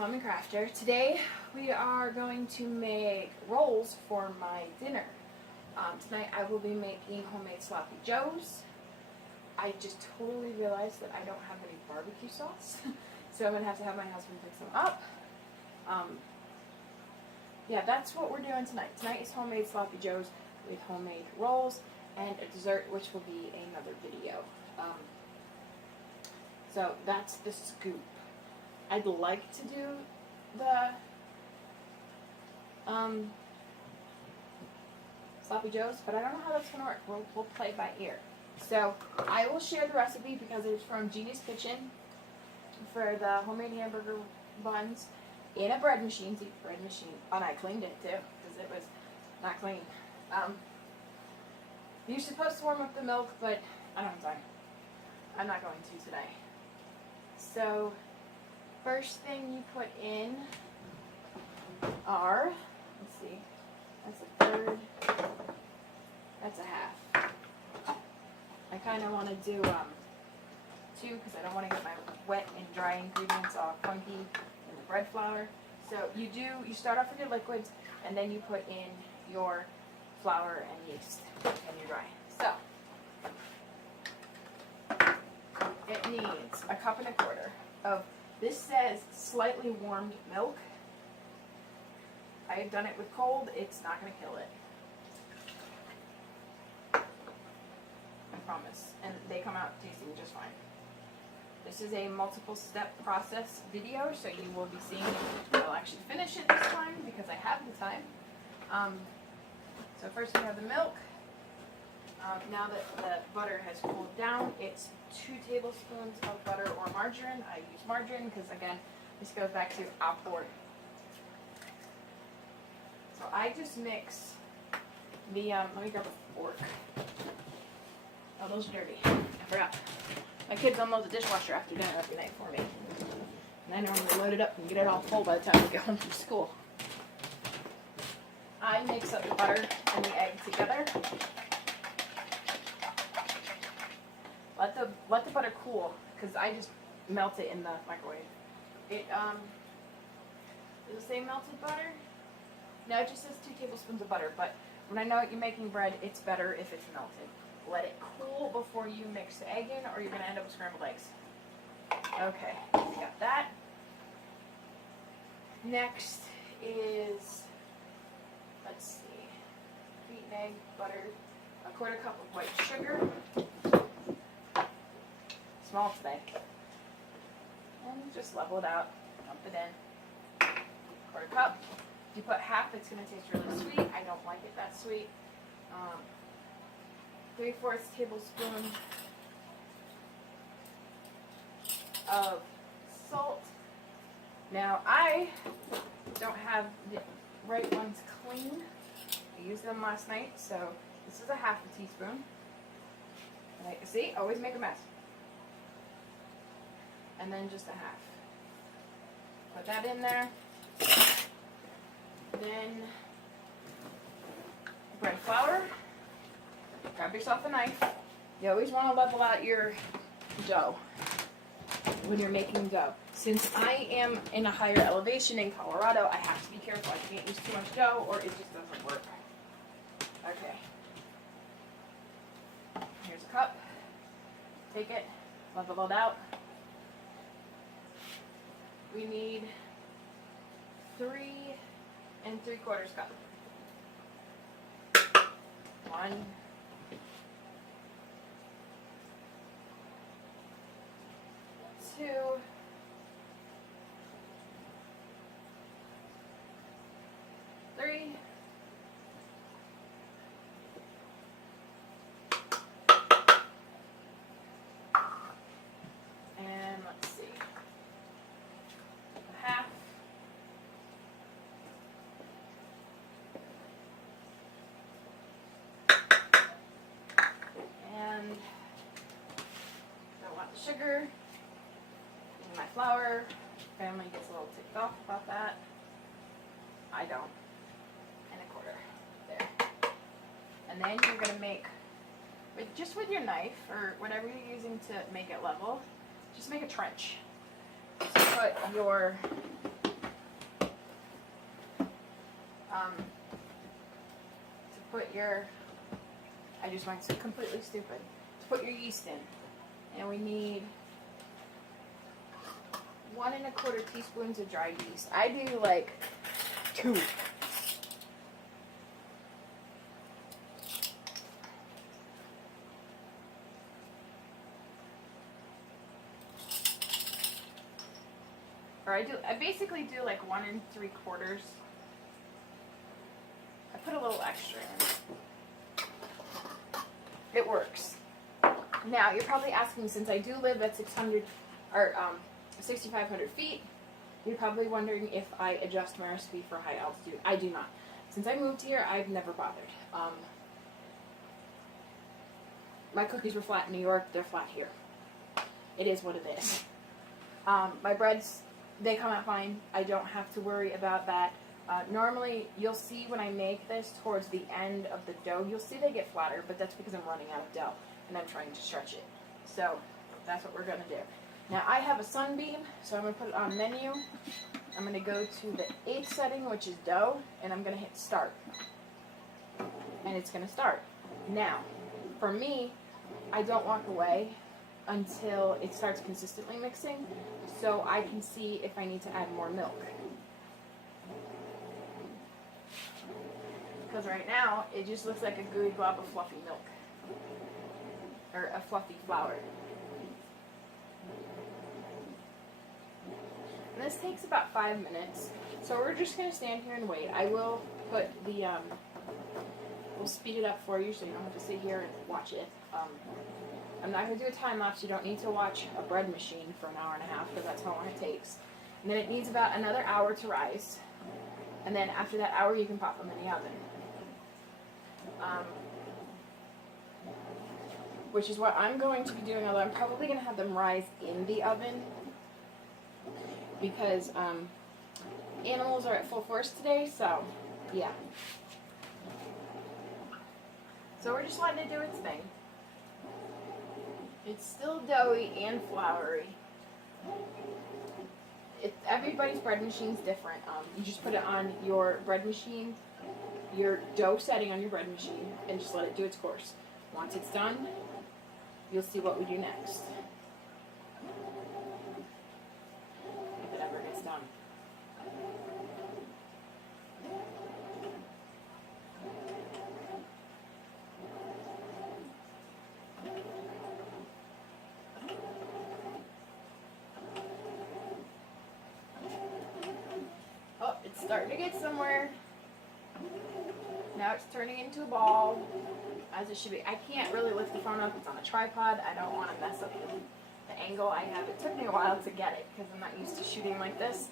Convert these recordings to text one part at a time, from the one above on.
Mom and Crafter. Today we are going to make rolls for my dinner. Tonight I will be making homemade sloppy joes. I just totally realized that I don't have any barbecue sauce, so I'm going to have my husband pick some up. Yeah, that's what we're doing tonight. Tonight is homemade sloppy joes with homemade rolls and a dessert, which will be another video. So that's the scoop. I'd like to do the sloppy joes, but I don't know how that's going to work. We'll play by ear. So I will share the recipe because it's from Jeannie's Kitchen for the homemade hamburger buns in a bread machine. See, bread machine. Oh, and I cleaned it too because it was not clean. You're supposed to warm up the milk, but I don't have time. I'm not going to today. So first thing you put in are, let's see, that's a third, that's a half. I kind of want to do two because I don't want to get my wet and dry ingredients all funky in the bread flour. So you start off with your liquids and then you put in your flour and yeast and you're dry. So it needs a cup and a quarter of, this says slightly warmed milk. I have done it with cold, it's not going to kill it. I promise. And they come out tasting just fine. This is a multiple step process video, so you will be seeing it. I'll actually finish it this time because I have the time. So first we have the milk. Now that the butter has cooled down, it's 2 tablespoons of butter or margarine. I use margarine because, again, this goes back to outboard. So I just mix the, let me grab a fork. Oh, those are dirty. I forgot. My kids unload the dishwasher after dinner every night for me. And I normally load it up and get it all full by the time we get home from school. I mix up the butter and the egg together. Let the butter cool, because I just melt it in the microwave. It does it say melted butter? No, it just says 2 tablespoons of butter, but when I know you're making bread, it's better if it's melted. Let it cool before you mix the egg in, or you're going to end up with scrambled eggs. Okay, we got that. Next is, let's see, beaten egg, butter, a 1/4 cup of white sugar. Small today. And just level it out, dump it in. 1/4 cup. If you put half, it's going to taste really sweet. I don't like it that sweet. 3/4 tablespoon of salt. Now I don't have the right ones clean. I used them last night, so this is a 1/2 teaspoon. Right, see, always make a mess. And then just a 1/2. Put that in there. Then bread flour. Grab yourself a knife. You always want to level out your dough when you're making dough. Since I am in a higher elevation in Colorado, I have to be careful. I can't use too much dough or it just doesn't work. Okay. Here's a cup. Take it, level it out. We need 3 3/4 cup. 1, 2, 3, and let's see, 1/2. And don't want the sugar. And my flour. Family gets a little ticked off about that. I don't. And 1/4. There. And then you're going to make, just with your knife or whatever you're using to make it level, just make a trench. So put your to put your, I just went so completely stupid, to put your yeast in. And we need 1 1/4 teaspoons of dry yeast. I do like 2. Or I basically do like 1 3/4. I put a little extra in. It works. Now you're probably asking, since I do live at 600 or 6,500 feet, you're probably wondering if I adjust my recipe for high altitude. I do not. Since I moved here, I've never bothered. My cookies were flat in New York. They're flat here. It is what it is. My breads, they come out fine. I don't have to worry about that. Normally, you'll see when I make this towards the end of the dough, you'll see they get flatter, but that's because I'm running out of dough and I'm trying to stretch it. So that's what we're going to do. Now I have a sunbeam, so I'm going to put it on menu. I'm going to go to the 8th setting, which is dough, and I'm going to hit start. And it's going to start. Now, for me, I don't walk away until it starts consistently mixing, so I can see if I need to add more milk. Because right now, it just looks like a gooey glob of fluffy milk. Or a fluffy flour. And this takes about 5 minutes, so we're just going to stand here and wait. I will put the, we'll speed it up for you so you don't have to sit here and watch it. I'm not going to do a time lapse. You don't need to watch a bread machine for an hour and a half, because that's how long it takes. And then it needs about another hour to rise. And then after that hour, you can pop them in the oven. Which is what I'm going to be doing, although I'm probably going to have them rise in the oven, because animals are at full force today, so yeah. So we're just letting it do its thing. It's still doughy and floury. Everybody's bread machine's different. You just put it on your bread machine, your dough setting on your bread machine, and just let it do its course. Once it's done, you'll see what we do next. If it ever gets done. Oh, it's starting to get somewhere. Now it's turning into a ball, as it should be. I can't really lift the phone up. It's on a tripod. I don't want to mess up the angle I have. It took me a while to get it because I'm not used to shooting like this.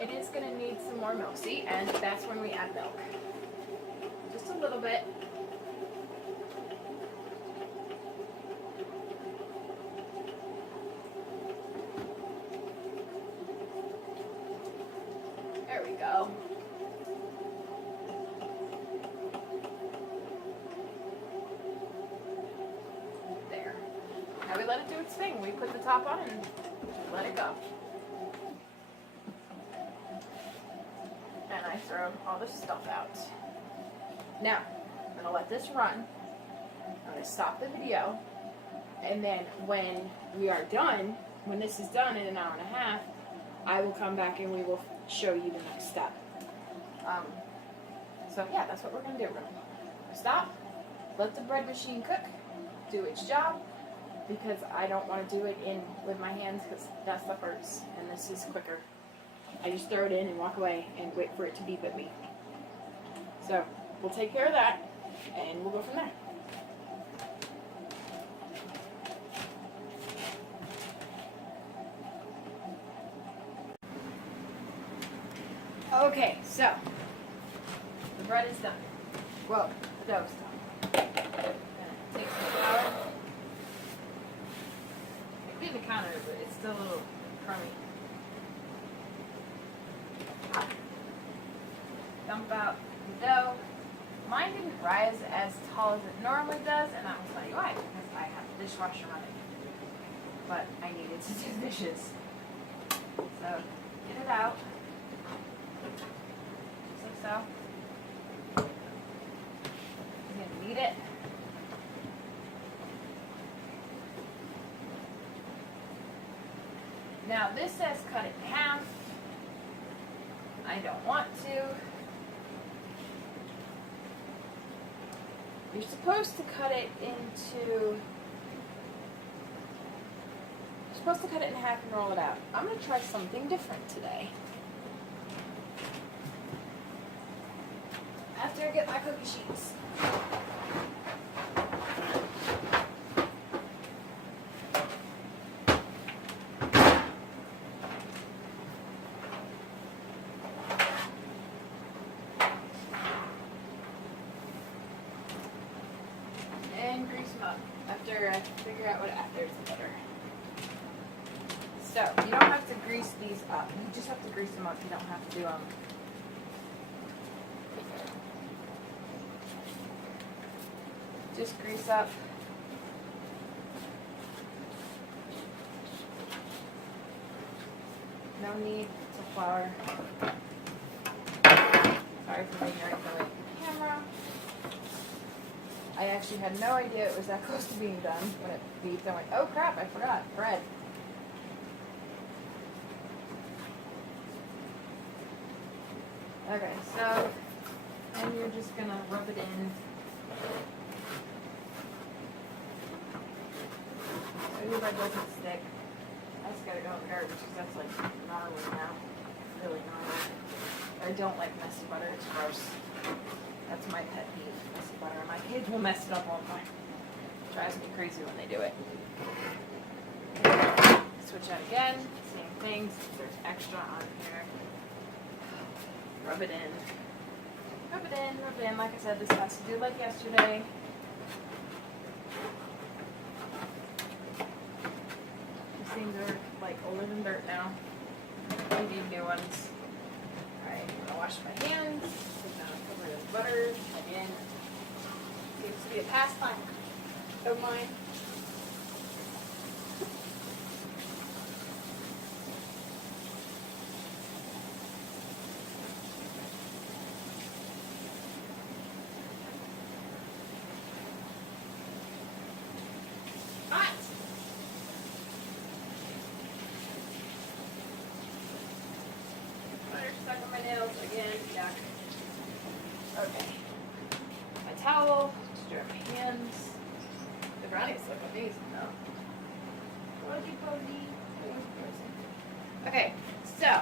It is going to need some more milk. See, and that's when we add milk. Just a little bit. There we go. There. Now we let it do its thing. We put the top on and let it go. And I throw all the stuff out. Now, I'm going to let this run. I'm going to stop the video. And then when we are done, when this is done in an hour and a half, I will come back and we will show you the next step. So yeah, that's what we're going to do. We're going to stop, let the bread machine cook, do its job, because I don't want to do it with my hands because that stuff hurts, and this is quicker. I just throw it in and walk away and wait for it to beep at me. So we'll take care of that, and we'll go from there. Okay, so the bread is done. Well, the dough's done. Gonna take some flour. It'd be the counter, but it's still a little crummy. Dump out the dough. Mine didn't rise as tall as it normally does, and I will tell you why, because I have a dishwasher running. But I needed to do dishes. So Get it out. Just like so. You're gonna knead it. Now this says cut it in half. I don't want to. You're supposed to cut it in half and roll it out. I'm going to try something different today. After I get my cookie sheets. And grease them up after I figure out what after is better. So, you don't have to grease these up. You just have to grease them up. You don't have to, just grease up. No need to flour. Sorry for making everything late on camera. I actually had no idea it was that close to being done when it beeped. I went, oh crap, I forgot, bread. Okay, so, and you're just gonna rub it in. So your bread doesn't stick. That's gotta go in the garbage because that's like gnarly now. Really gnarly. I don't like messy butter, it's gross. That's my pet peeve, messy butter. My kids will mess it up all the time. It drives me crazy when they do it. Switch out again, same thing, since there's extra on here. Rub it in. Rub it in, rub it in. Like I said, this has to do like yesterday. These things are like older than dirt now. I need new ones. Alright, I'm gonna wash my hands. Put down a couple of butter. Again, seems to be a pastime of mine. Stuck on my nails again. Yeah. Okay. My towel to dry my hands. The brownies look amazing though. Okay, so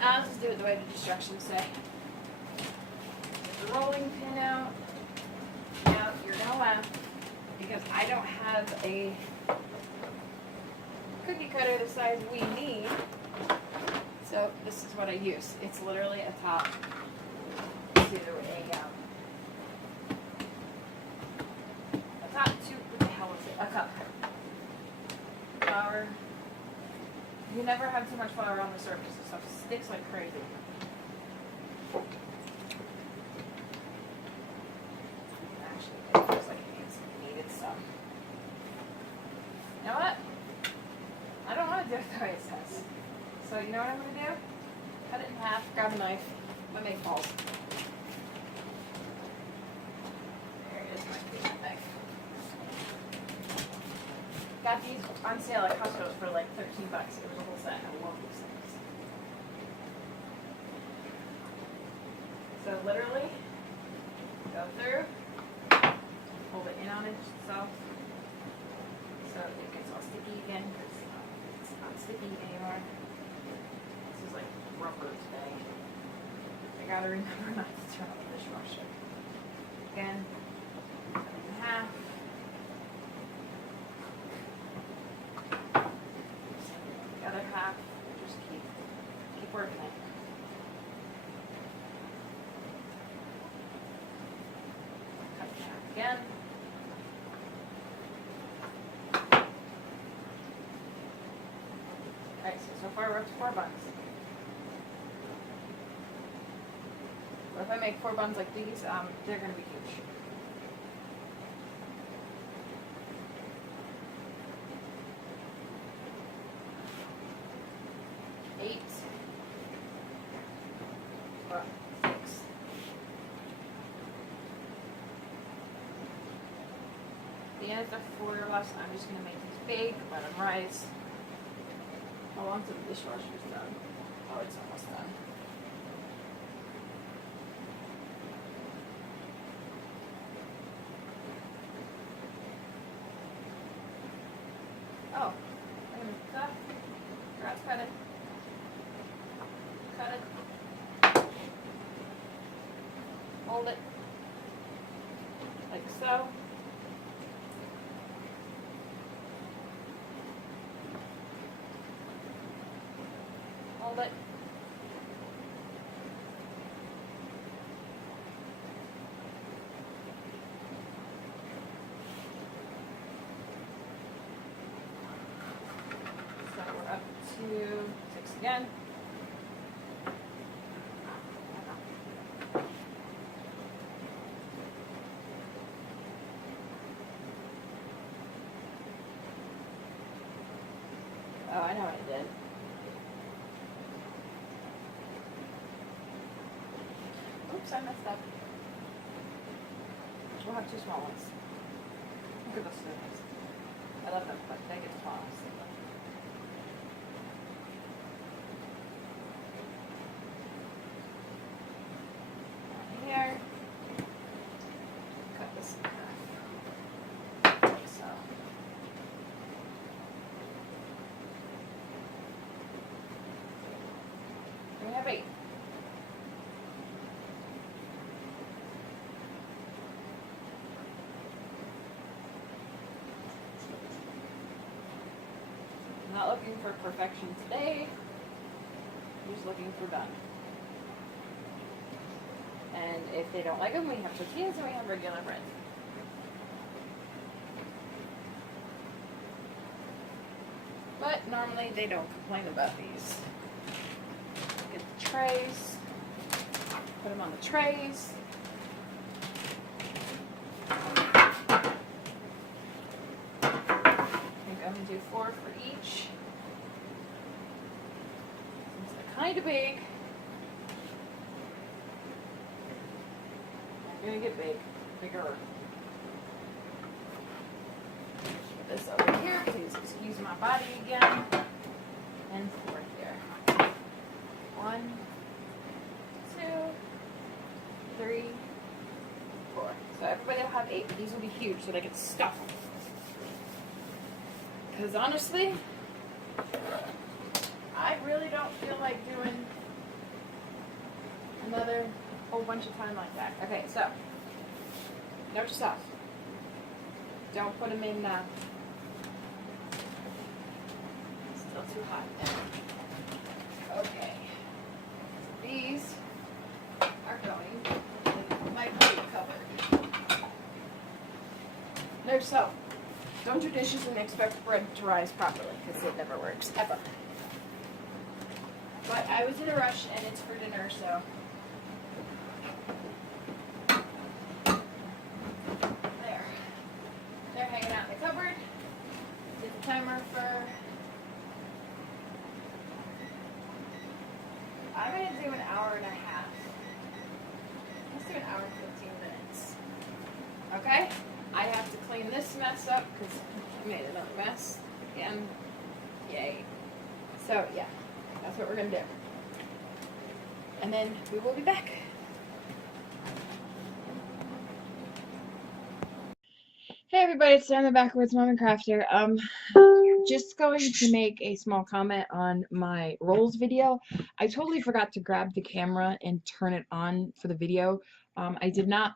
I'll just do it the way the instructions say. Get the rolling pin out. Now you're gonna laugh because I don't have a cookie cutter the size we need. So this is what I use. It's literally a top to a top to, what the hell is it? A cup. Flour. You never have too much flour on the surface. The stuff sticks like crazy. Actually, it looks like it needed some. You know what? I don't want to do it the way it says. So you know what I'm going to do? Cut it in half, grab a knife, I'm going to make balls. There is my favorite knife. Got these on sale at Costco for like $13. It was a whole set. I love these things. So literally, go through, hold it in on itself, so it gets all sticky again, because it's not sticky anymore. This is like rubber today. I gotta remember not to turn on the dishwasher. Again, cut it in half. The other half, just keep working it. Cut it in half again. Alright, so far we're up to 4 buns. But if I make 4 buns like these, they're going to be huge. Eight. Well, thanks. The end of the 4 of us, I'm just gonna make these big, let them rise. How long till the dishwasher's done? Oh, it's almost done. Oh, I'm gonna cut. Forgot to cut it. Cut it. Hold it. Like so. Hold it. So we're up to 6 again. Oh, I know what I did. Oops, I messed up. We'll have 2 small ones. Look at those snippets. I love them, but they get small. Here. Cut this in half. Like so. We have 8. I'm not looking for perfection today. I'm just looking for done. And if they don't like them, we have tortillas and we have regular bread. But normally they don't complain about these. Get the trays, put them on the trays. I think I'm gonna do 4 for each. Since they're kind of big. I'm gonna get bigger. Put this over here. Please excuse my body again. And 4 here. 1, 2, 3, 4. So everybody will have 8. But these will be huge, so they can stuff. Because honestly, I really don't feel like doing another whole bunch of time like that. Okay, so note to self: don't put them in. Still too hot there. Okay, so these are going in my food cupboard. Note to self: don't do dishes and expect bread to rise properly, because it never works ever. But I was in a rush, and it's for dinner, so. They're hanging out in the cupboard. Did the timer for. I'm going to do an hour and a half. Let's do an hour and 15 minutes. Okay? I have to clean this mess up because I made another mess again. Yay. So, yeah. That's what we're going to do. And then we will be back. Hey everybody, it's Sam the Backwards Mom and Crafter. Just going to make a small comment on my rolls video. I totally forgot to grab the camera and turn it on for the video. I did not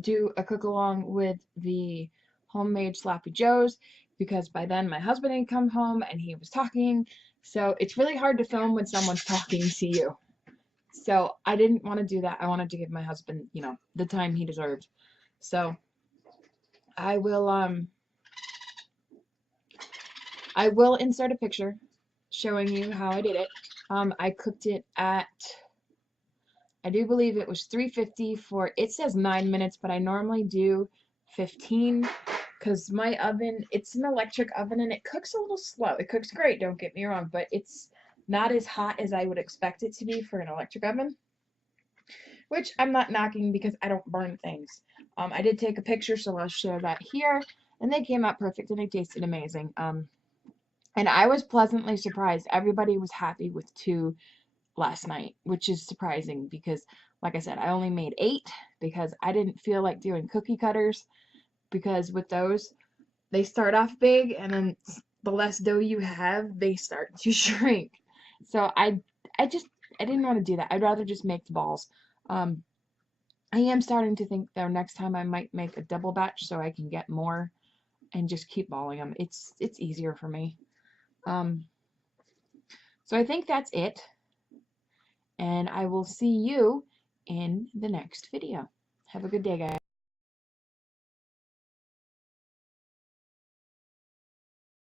do a cook along with the homemade Sloppy Joes because by then my husband had come home and he was talking. So it's really hard to film when someone's talking to you. So I didn't want to do that. I wanted to give my husband, the time he deserved. So I will insert a picture showing you how I did it. I cooked it at, I do believe it was 350 for, it says 9 minutes, but I normally do 15 because my oven, it's an electric oven and it cooks a little slow. It cooks great, don't get me wrong, but it's not as hot as I would expect it to be for an electric oven. which I'm not knocking because I don't burn things. I did take a picture, so I'll share that here. And they came out perfect and they tasted amazing. And I was pleasantly surprised. Everybody was happy with 2 last night, which is surprising because, like I said, I only made 8 because I didn't feel like doing cookie cutters, because with those, they start off big and then the less dough you have, they start to shrink. So I just I didn't want to do that. I'd rather just make the balls. Um, I am starting to think though next time I might make a double batch so I can get more and just keep balling them. It's easier for me. Um, so I think that's it, and I will see you in the next video. Have a good day, guys.